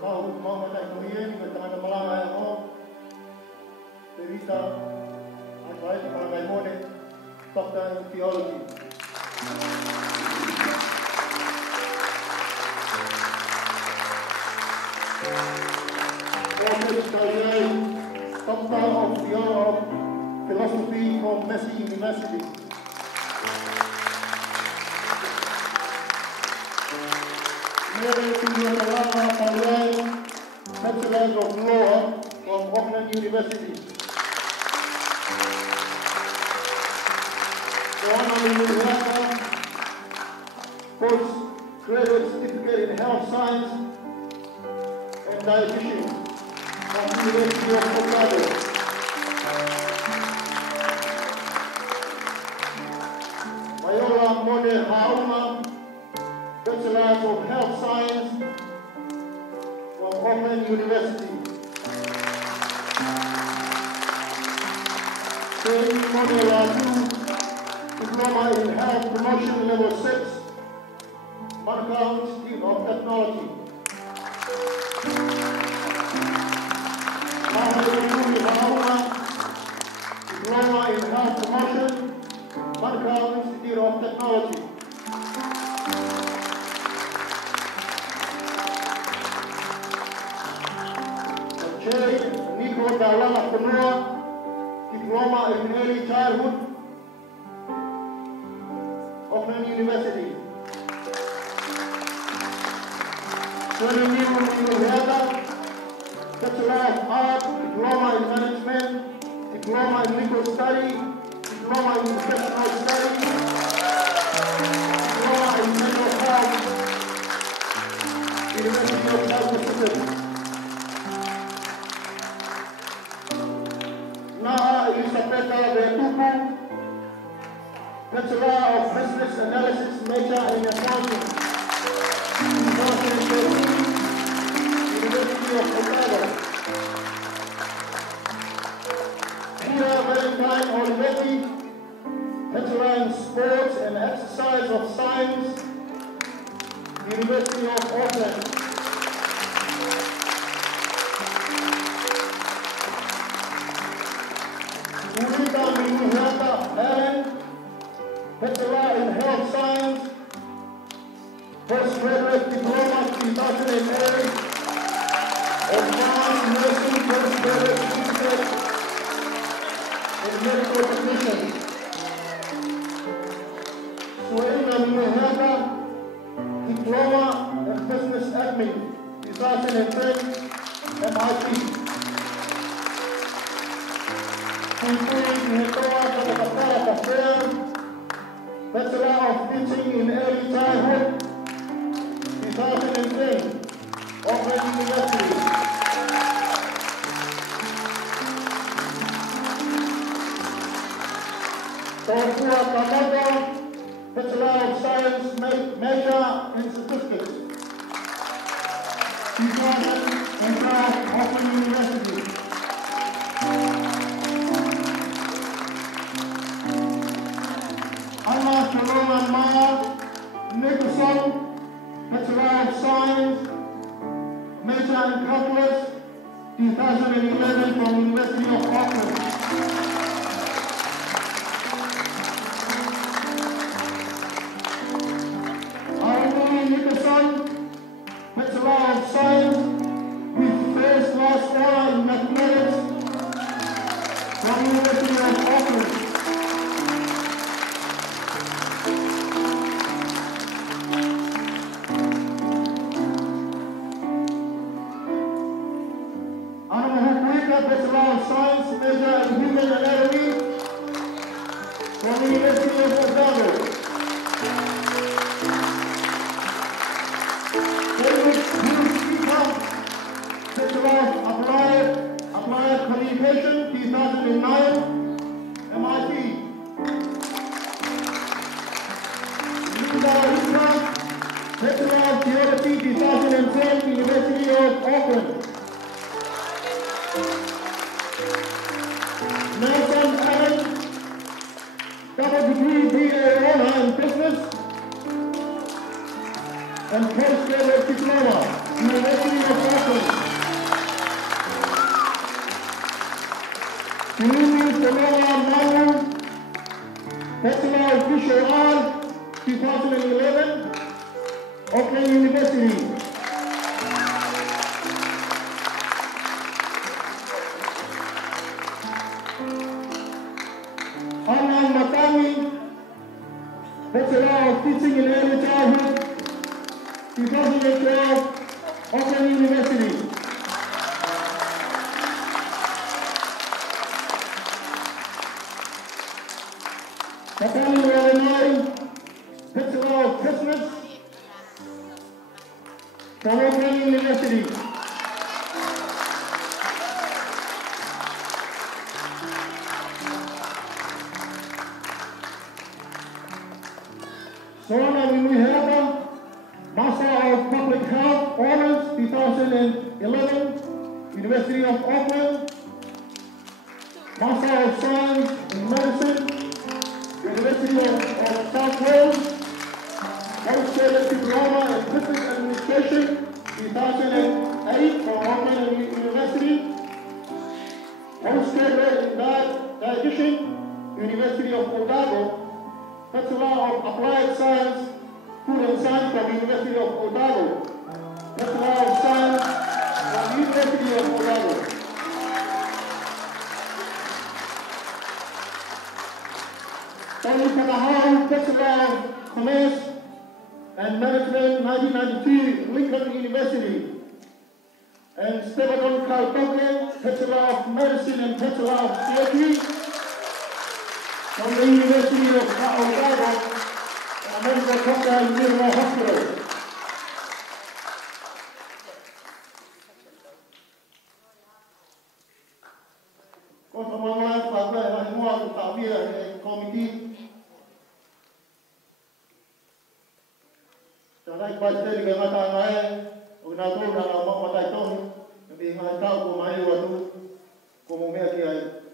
Kau mama tai kuien ke tangana malanga e ho. Perita ai vai te para mone Doctor in Theology. Doctor of Philosophy from Massey University. Bachelor of Law from Auckland University. Postgraduate certificate in Health Science and Dietitian from the University of Colorado. Mayola Mone Hauma, Bachelor of Health Science from Auckland University. Same Mone Diploma in Health Promotion Level 6, Manukau Institute of Technology. Diploma in Health Promotion, Manukau Institute of Technology. Cherry Nico Dalala Punua, Diploma in Early Childhood, Auckland University. Tony Niuheta, Bachelor of Art, Diploma in Management, Diploma in Legal Study, Diploma in Professional Study, Diploma in Mental Health, University of South Pacific. Naha Elisabetta Vertupu, Bachelor of Business Analysis, major in Accounting, 2013, University of Colorado. Peter Valentine Olivetti, Bachelor in Sports and Exercise of Science, University of Auckland. Ulrika Minuhata Allen, Bachelor in Health Science, Postgraduate Diploma 2008, Advanced Nursing Postgraduate Certificate in Medical Technician. Suelina Minuhata, Diploma in Business Admin 2010, MIT. Bachelor of Teaching in Early Childhood, 2010, Auckland University. Tokua Kamoto, Bachelor of Science, major in Statistics, 2012, Auckland University. Anna Shalom Ma Nicholson, Bachelor of Science, major in Calculus, 2011 from University of Auckland. Arnie Nicholson, Bachelor of Science, with first class honor in mathematics from University of Auckland. Bachelor of Science, major in Human Anatomy from the University of Colorado. David Hughes, Bachelor of Applied Communication, 2009, MIT. Linda Rita, Bachelor of Theology, 2010, University of Auckland. Nelson Allen, double degree BA honor in business and postgraduate diploma, University of Auckland. of Auckland University. Nathaniel Illinois, Principal of Christmas from Auckland University. Sorana Winuhapa, Master of Public Health Honours 2011, University of Auckland. Master of Science in Medicine, University of South Wales. Postgraduate Diploma in Business Administration 2008 from Auckland University. Postgraduate in Dietitian, University of Otago. Bachelor of Applied Science, Food and Science from University of Otago. Bachelor of Science from University of Otago. Tony Takahau, Bachelor of Commerce and Management 1992, Lincoln University. And Stephen Kaltoke, Bachelor of Medicine and Bachelor of Theology from the University of Otago, and a medical doctor in Miramar Hospital. Kau mengulang pada semua ketabir komiti. Jangan baca di mata saya, orang tu dalam mata itu, lebih mata aku mahu waktu komunikasi.